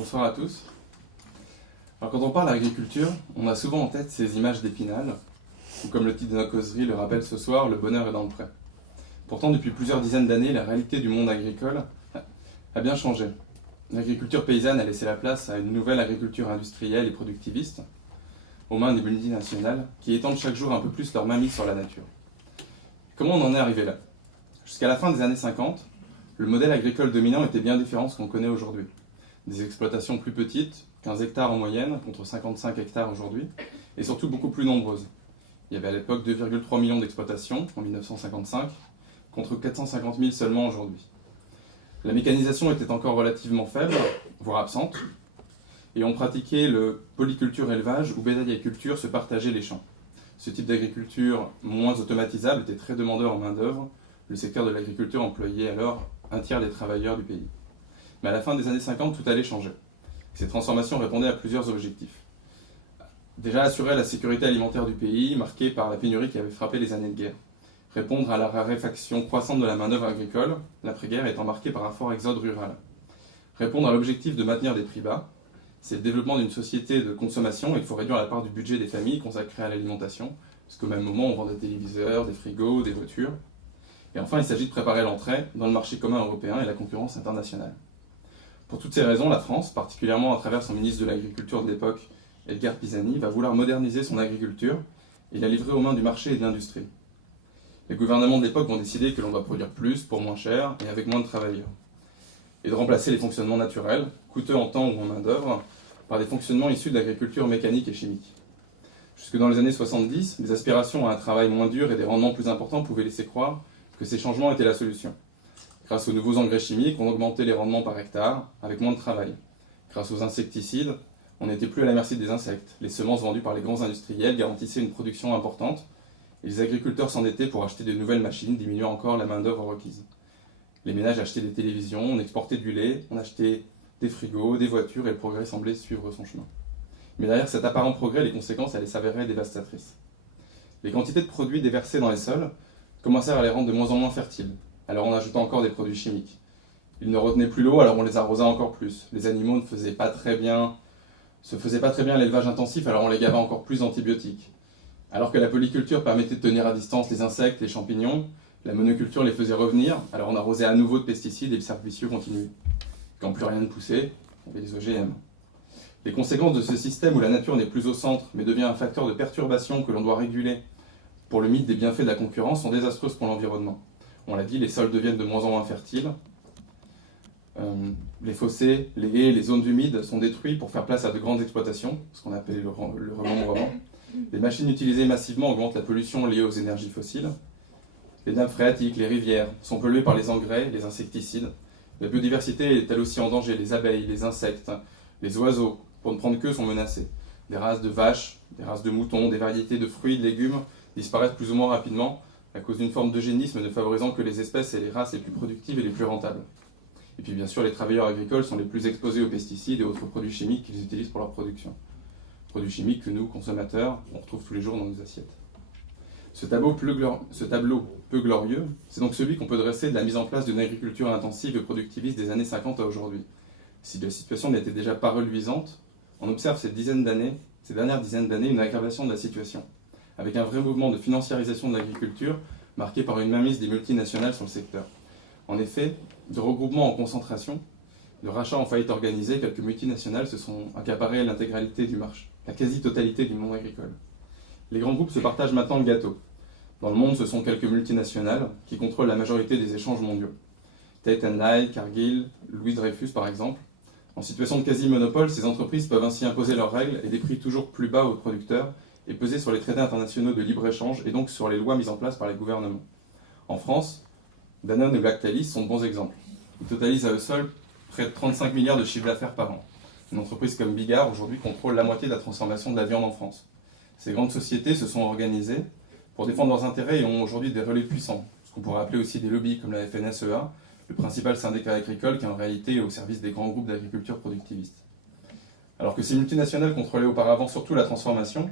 Bonsoir à tous. Alors quand on parle d'agriculture, on a souvent en tête ces images d'Épinal, ou comme le titre de notre causerie le rappelle ce soir, le bonheur est dans le pré. Pourtant, depuis plusieurs dizaines d'années, la réalité du monde agricole a bien changé. L'agriculture paysanne a laissé la place à une nouvelle agriculture industrielle et productiviste, aux mains des multinationales, qui étendent chaque jour un peu plus leur mainmise sur la nature. Comment on en est arrivé là? Jusqu'à la fin des années 50, le modèle agricole dominant était bien différent de ce qu'on connaît aujourd'hui. Des exploitations plus petites, 15 hectares en moyenne, contre 55 hectares aujourd'hui, et surtout beaucoup plus nombreuses. Il y avait à l'époque 2,3 millions d'exploitations en 1955, contre 450 000 seulement aujourd'hui. La mécanisation était encore relativement faible, voire absente, et on pratiquait le polyculture-élevage où bétail-culture se partageaient les champs. Ce type d'agriculture moins automatisable était très demandeur en main-d'œuvre. Le secteur de l'agriculture employait alors un tiers des travailleurs du pays. Mais à la fin des années 50, tout allait changer. Ces transformations répondaient à plusieurs objectifs. Déjà, assurer la sécurité alimentaire du pays, marquée par la pénurie qui avait frappé les années de guerre. Répondre à la raréfaction croissante de la main-d'œuvre agricole, l'après-guerre étant marquée par un fort exode rural. Répondre à l'objectif de maintenir des prix bas. C'est le développement d'une société de consommation et il faut réduire la part du budget des familles consacrée à l'alimentation, parce qu'au même moment, on vend des téléviseurs, des frigos, des voitures. Et enfin, il s'agit de préparer l'entrée dans le marché commun européen et la concurrence internationale. Pour toutes ces raisons, la France, particulièrement à travers son ministre de l'Agriculture de l'époque, Edgard Pisani, va vouloir moderniser son agriculture et la livrer aux mains du marché et de l'industrie. Les gouvernements de l'époque vont décider que l'on doit produire plus pour moins cher et avec moins de travailleurs, et de remplacer les fonctionnements naturels, coûteux en temps ou en main-d'œuvre, par des fonctionnements issus de l'agriculture mécanique et chimique. Jusque dans les années 70, les aspirations à un travail moins dur et des rendements plus importants pouvaient laisser croire que ces changements étaient la solution. Grâce aux nouveaux engrais chimiques, on augmentait les rendements par hectare, avec moins de travail. Grâce aux insecticides, on n'était plus à la merci des insectes. Les semences vendues par les grands industriels garantissaient une production importante, et les agriculteurs s'endettaient pour acheter de nouvelles machines, diminuant encore la main-d'œuvre requise. Les ménages achetaient des télévisions, on exportait du lait, on achetait des frigos, des voitures, et le progrès semblait suivre son chemin. Mais derrière cet apparent progrès, les conséquences allaient s'avérer dévastatrices. Les quantités de produits déversés dans les sols commencèrent à les rendre de moins en moins fertiles, alors on ajoutait encore des produits chimiques. Ils ne retenaient plus l'eau, alors on les arrosait encore plus. Les animaux ne se faisaient pas très bien l'élevage intensif, alors on les gavait encore plus d'antibiotiques. Alors que la polyculture permettait de tenir à distance les insectes, les champignons, la monoculture les faisait revenir, alors on arrosait à nouveau de pesticides et le cercle vicieux continuait. Quand plus rien ne poussait, on avait des OGM. Les conséquences de ce système où la nature n'est plus au centre, mais devient un facteur de perturbation que l'on doit réguler pour le mythe des bienfaits de la concurrence, sont désastreuses pour l'environnement. On l'a dit, les sols deviennent de moins en moins fertiles. Les fossés, les haies, les zones humides sont détruits pour faire place à de grandes exploitations, ce qu'on appelle le remembrement. Les machines utilisées massivement augmentent la pollution liée aux énergies fossiles. Les nappes phréatiques, les rivières sont polluées par les engrais, les insecticides. La biodiversité est elle aussi en danger. Les abeilles, les insectes, les oiseaux, pour ne prendre qu'eux, sont menacés. Des races de vaches, des races de moutons, des variétés de fruits, de légumes disparaissent plus ou moins rapidement à cause d'une forme d'eugénisme ne favorisant que les espèces et les races les plus productives et les plus rentables. Et puis bien sûr, les travailleurs agricoles sont les plus exposés aux pesticides et autres produits chimiques qu'ils utilisent pour leur production. Produits chimiques que nous, consommateurs, on retrouve tous les jours dans nos assiettes. Ce tableau peu glorieux, c'est donc celui qu'on peut dresser de la mise en place d'une agriculture intensive et productiviste des années 50 à aujourd'hui. Si la situation n'était déjà pas reluisante, on observe ces dernières dizaines d'années, une aggravation de la situation, avec un vrai mouvement de financiarisation de l'agriculture marqué par une mainmise des multinationales sur le secteur. En effet, de regroupement en concentration, de rachats en faillite organisée, quelques multinationales se sont accaparées l'intégralité du marché, la quasi-totalité du monde agricole. Les grands groupes se partagent maintenant le gâteau. Dans le monde, ce sont quelques multinationales qui contrôlent la majorité des échanges mondiaux. Tate & Lyle, Cargill, Louis Dreyfus par exemple. En situation de quasi-monopole, ces entreprises peuvent ainsi imposer leurs règles et des prix toujours plus bas aux producteurs et peser sur les traités internationaux de libre-échange et donc sur les lois mises en place par les gouvernements. En France, Danone et Lactalis sont de bons exemples. Ils totalisent à eux seuls près de 35 milliards de chiffre d'affaires par an. Une entreprise comme Bigard aujourd'hui contrôle la moitié de la transformation de la viande en France. Ces grandes sociétés se sont organisées pour défendre leurs intérêts et ont aujourd'hui des relais puissants, ce qu'on pourrait appeler aussi des lobbies comme la FNSEA, le principal syndicat agricole qui en réalité est au service des grands groupes d'agriculture productiviste. Alors que ces multinationales contrôlaient auparavant surtout la transformation,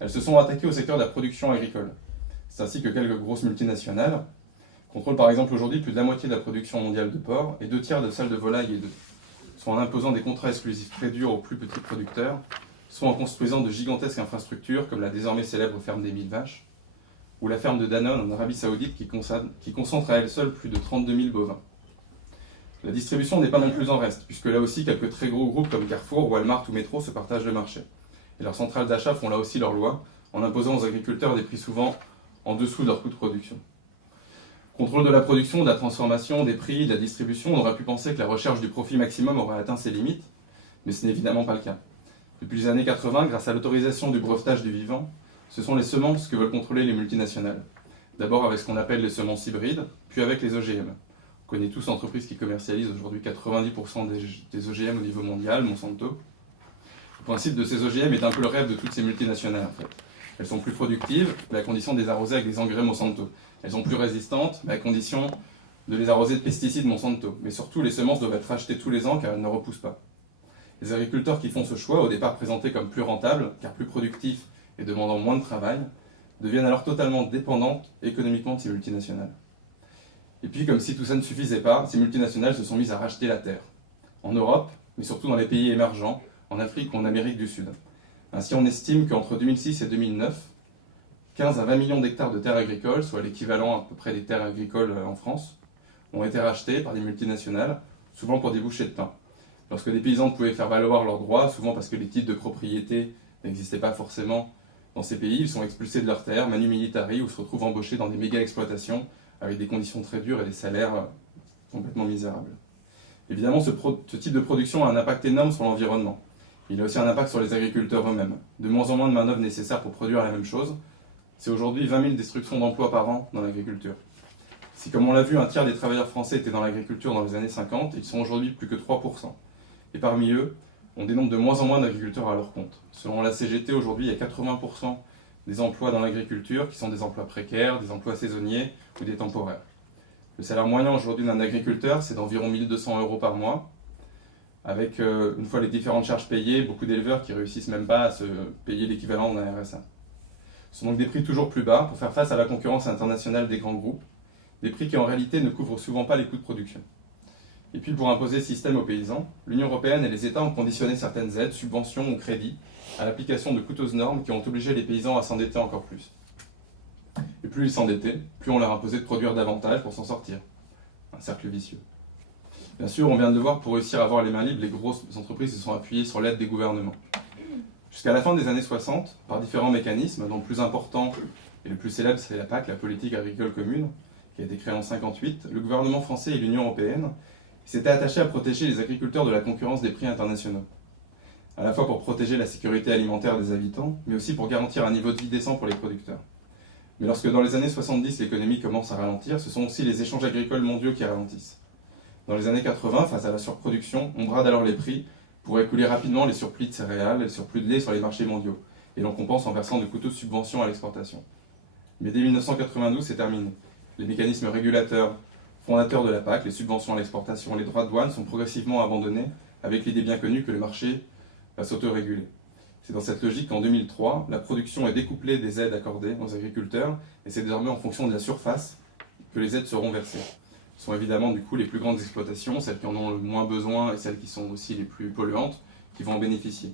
elles se sont attaquées au secteur de la production agricole. C'est ainsi que quelques grosses multinationales contrôlent par exemple aujourd'hui plus de la moitié de la production mondiale de porc et 2 tiers de celle de volailles et d'œufs. soit en imposant des contrats exclusifs très durs aux plus petits producteurs, soit en construisant de gigantesques infrastructures comme la désormais célèbre ferme des 1000 vaches, ou la ferme de Danone en Arabie Saoudite qui concentre à elle seule plus de 32 000 bovins. La distribution n'est pas non plus en reste, puisque là aussi quelques très gros groupes comme Carrefour, Walmart ou Metro se partagent le marché. Et leurs centrales d'achat font là aussi leur loi, en imposant aux agriculteurs des prix souvent en dessous de leur coût de production. Contrôle de la production, de la transformation, des prix, de la distribution, on aurait pu penser que la recherche du profit maximum aurait atteint ses limites, mais ce n'est évidemment pas le cas. Depuis les années 80, grâce à l'autorisation du brevetage du vivant, ce sont les semences que veulent contrôler les multinationales. D'abord avec ce qu'on appelle les semences hybrides, puis avec les OGM. On connaît tous l'entreprise qui commercialise aujourd'hui 90% des OGM au niveau mondial, Monsanto. Le principe de ces OGM est un peu le rêve de toutes ces multinationales en fait. Elles sont plus productives, mais à condition de les arroser avec des engrais Monsanto. Elles sont plus résistantes, mais à condition de les arroser de pesticides Monsanto. Mais surtout, les semences doivent être achetées tous les ans car elles ne repoussent pas. Les agriculteurs qui font ce choix, au départ présentés comme plus rentables, car plus productifs et demandant moins de travail, deviennent alors totalement dépendants économiquement de ces multinationales. Et puis, comme si tout ça ne suffisait pas, ces multinationales se sont mises à racheter la terre. En Europe, mais surtout dans les pays émergents, en Afrique ou en Amérique du Sud. Ainsi, on estime qu'entre 2006 et 2009, 15 à 20 millions d'hectares de terres agricoles, soit l'équivalent à peu près des terres agricoles en France, ont été rachetés par des multinationales, souvent pour des bouchées de pain. Lorsque des paysans pouvaient faire valoir leurs droits, souvent parce que les titres de propriété n'existaient pas forcément dans ces pays, ils sont expulsés de leurs terres, manu militari, ou se retrouvent embauchés dans des méga-exploitations avec des conditions très dures et des salaires complètement misérables. Évidemment, ce type de production a un impact énorme sur l'environnement. Il a aussi un impact sur les agriculteurs eux-mêmes. De moins en moins de main-d'œuvre nécessaire pour produire la même chose. C'est aujourd'hui 20 000 destructions d'emplois par an dans l'agriculture. Si, comme on l'a vu, un tiers des travailleurs français étaient dans l'agriculture dans les années 50, ils sont aujourd'hui plus que 3%. Et parmi eux, on dénombre de moins en moins d'agriculteurs à leur compte. Selon la CGT, aujourd'hui, il y a 80% des emplois dans l'agriculture qui sont des emplois précaires, des emplois saisonniers ou des temporaires. Le salaire moyen aujourd'hui d'un agriculteur, c'est d'environ 1 200 € par mois, avec, une fois les différentes charges payées, beaucoup d'éleveurs qui réussissent même pas à se payer l'équivalent d'un RSA. Ce sont donc des prix toujours plus bas pour faire face à la concurrence internationale des grands groupes, des prix qui en réalité ne couvrent souvent pas les coûts de production. Et puis pour imposer ce système aux paysans, l'Union européenne et les États ont conditionné certaines aides, subventions ou crédits à l'application de coûteuses normes qui ont obligé les paysans à s'endetter encore plus. Et plus ils s'endettaient, plus on leur imposait de produire davantage pour s'en sortir. Un cercle vicieux. Bien sûr, on vient de le voir, pour réussir à avoir les mains libres, les grosses entreprises se sont appuyées sur l'aide des gouvernements. Jusqu'à la fin des années 60, par différents mécanismes, dont le plus important et le plus célèbre, c'est la PAC, la politique agricole commune, qui a été créée en 1958, le gouvernement français et l'Union européenne s'étaient attachés à protéger les agriculteurs de la concurrence des prix internationaux. À la fois pour protéger la sécurité alimentaire des habitants, mais aussi pour garantir un niveau de vie décent pour les producteurs. Mais lorsque dans les années 70, l'économie commence à ralentir, ce sont aussi les échanges agricoles mondiaux qui ralentissent. Dans les années 80, face à la surproduction, on brade alors les prix pour écouler rapidement les surplus de céréales et les surplus de lait sur les marchés mondiaux, et l'on compense en versant de coûteuses subventions à l'exportation. Mais dès 1992, c'est terminé. Les mécanismes régulateurs fondateurs de la PAC, les subventions à l'exportation, les droits de douane sont progressivement abandonnés, avec l'idée bien connue que le marché va s'autoréguler. C'est dans cette logique qu'en 2003, la production est découplée des aides accordées aux agriculteurs, et c'est désormais en fonction de la surface que les aides seront versées. Ce sont évidemment du coup les plus grandes exploitations, celles qui en ont le moins besoin et celles qui sont aussi les plus polluantes, qui vont en bénéficier.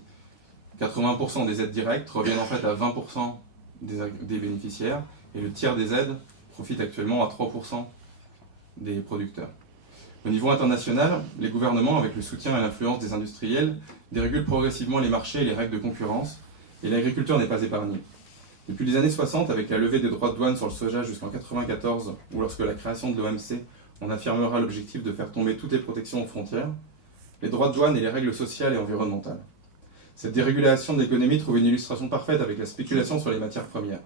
80% des aides directes reviennent en fait à 20% des bénéficiaires, et le tiers des aides profite actuellement à 3% des producteurs. Au niveau international, les gouvernements, avec le soutien et l'influence des industriels, dérégulent progressivement les marchés et les règles de concurrence, et l'agriculture n'est pas épargnée. Depuis les années 60, avec la levée des droits de douane sur le soja jusqu'en 1994, ou lorsque la création de l'OMC, on affirmera l'objectif de faire tomber toutes les protections aux frontières, les droits de douane et les règles sociales et environnementales. Cette dérégulation de l'économie trouve une illustration parfaite avec la spéculation sur les matières premières.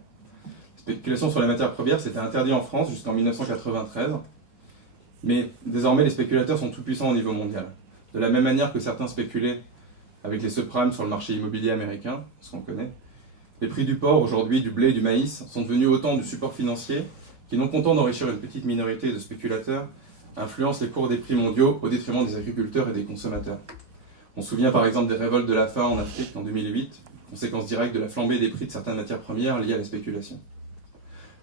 La spéculation sur les matières premières, c'était interdit en France jusqu'en 1993, mais désormais les spéculateurs sont tout puissants au niveau mondial. De la même manière que certains spéculaient avec les subprimes sur le marché immobilier américain, ce qu'on connaît, les prix du porc aujourd'hui, du blé et du maïs sont devenus autant du support financier qui, non content d'enrichir une petite minorité de spéculateurs, influencent les cours des prix mondiaux au détriment des agriculteurs et des consommateurs. On se souvient par exemple des révoltes de la faim en Afrique en 2008, conséquence directe de la flambée des prix de certaines matières premières liées à la spéculation.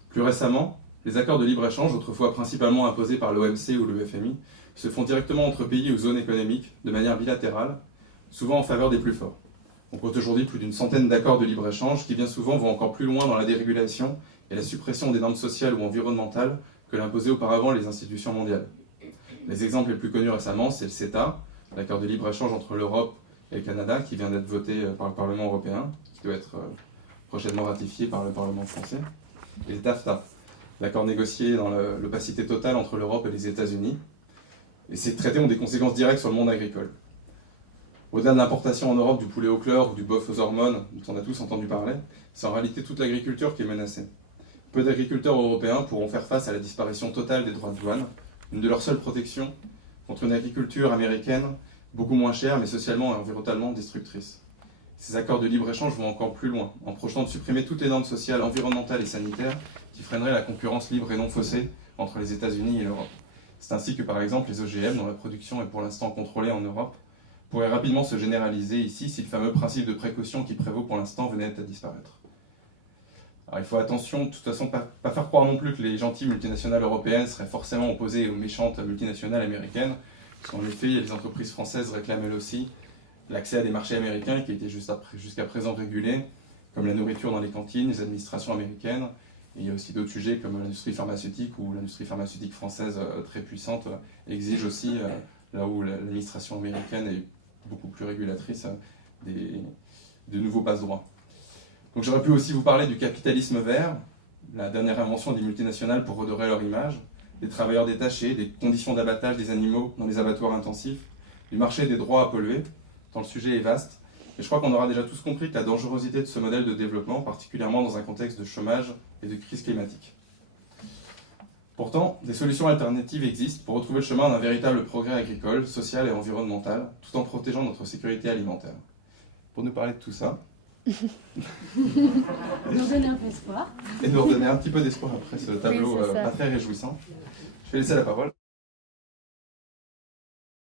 Plus récemment, Les accords de libre-échange, autrefois principalement imposés par l'OMC ou le FMI, se font directement entre pays ou zones économiques, de manière bilatérale, souvent en faveur des plus forts. On compte aujourd'hui plus d'une centaine d'accords de libre-échange qui bien souvent vont encore plus loin dans la dérégulation et la suppression des normes sociales ou environnementales que l'imposaient auparavant les institutions mondiales. Les exemples les plus connus récemment, c'est le CETA, l'accord de libre-échange entre l'Europe et le Canada, qui vient d'être voté par le Parlement européen, qui doit être prochainement ratifié par le Parlement français, et le TAFTA, l'accord négocié dans l'opacité totale entre l'Europe et les États-Unis. Et ces traités ont des conséquences directes sur le monde agricole. Au-delà de l'importation en Europe du poulet au chlore ou du bœuf aux hormones, dont on a tous entendu parler, c'est en réalité toute l'agriculture qui est menacée. Peu d'agriculteurs européens pourront faire face à la disparition totale des droits de douane, une de leurs seules protections contre une agriculture américaine beaucoup moins chère mais socialement et environnementalement destructrice. Ces accords de libre-échange vont encore plus loin, en projetant de supprimer toutes les normes sociales, environnementales et sanitaires qui freineraient la concurrence libre et non faussée entre les États-Unis et l'Europe. C'est ainsi que par exemple les OGM, dont la production est pour l'instant contrôlée en Europe, pourraient rapidement se généraliser ici si le fameux principe de précaution qui prévaut pour l'instant venait à disparaître. Alors il faut attention, de toute façon, pas faire croire non plus que les gentilles multinationales européennes seraient forcément opposées aux méchantes multinationales américaines, parce qu'en effet, les entreprises françaises réclament elles aussi l'accès à des marchés américains qui étaient jusqu'à présent régulés, comme la nourriture dans les cantines, les administrations américaines, et il y a aussi d'autres sujets comme l'industrie pharmaceutique, où l'industrie pharmaceutique française très puissante exige aussi, là où l'administration américaine est beaucoup plus régulatrice, de nouveaux passe-droits. Donc j'aurais pu aussi vous parler du capitalisme vert, la dernière invention des multinationales pour redorer leur image, des travailleurs détachés, des conditions d'abattage des animaux dans les abattoirs intensifs, du marché des droits à polluer, tant le sujet est vaste. Et je crois qu'on aura déjà tous compris que la dangerosité de ce modèle de développement, particulièrement dans un contexte de chômage et de crise climatique. Pourtant, des solutions alternatives existent pour retrouver le chemin d'un véritable progrès agricole, social et environnemental, tout en protégeant notre sécurité alimentaire. Pour nous parler de tout ça, nous donner un peu d'espoir. Et nous redonner un petit peu d'espoir après ce tableau Oui, pas très réjouissant. Je vais laisser la parole.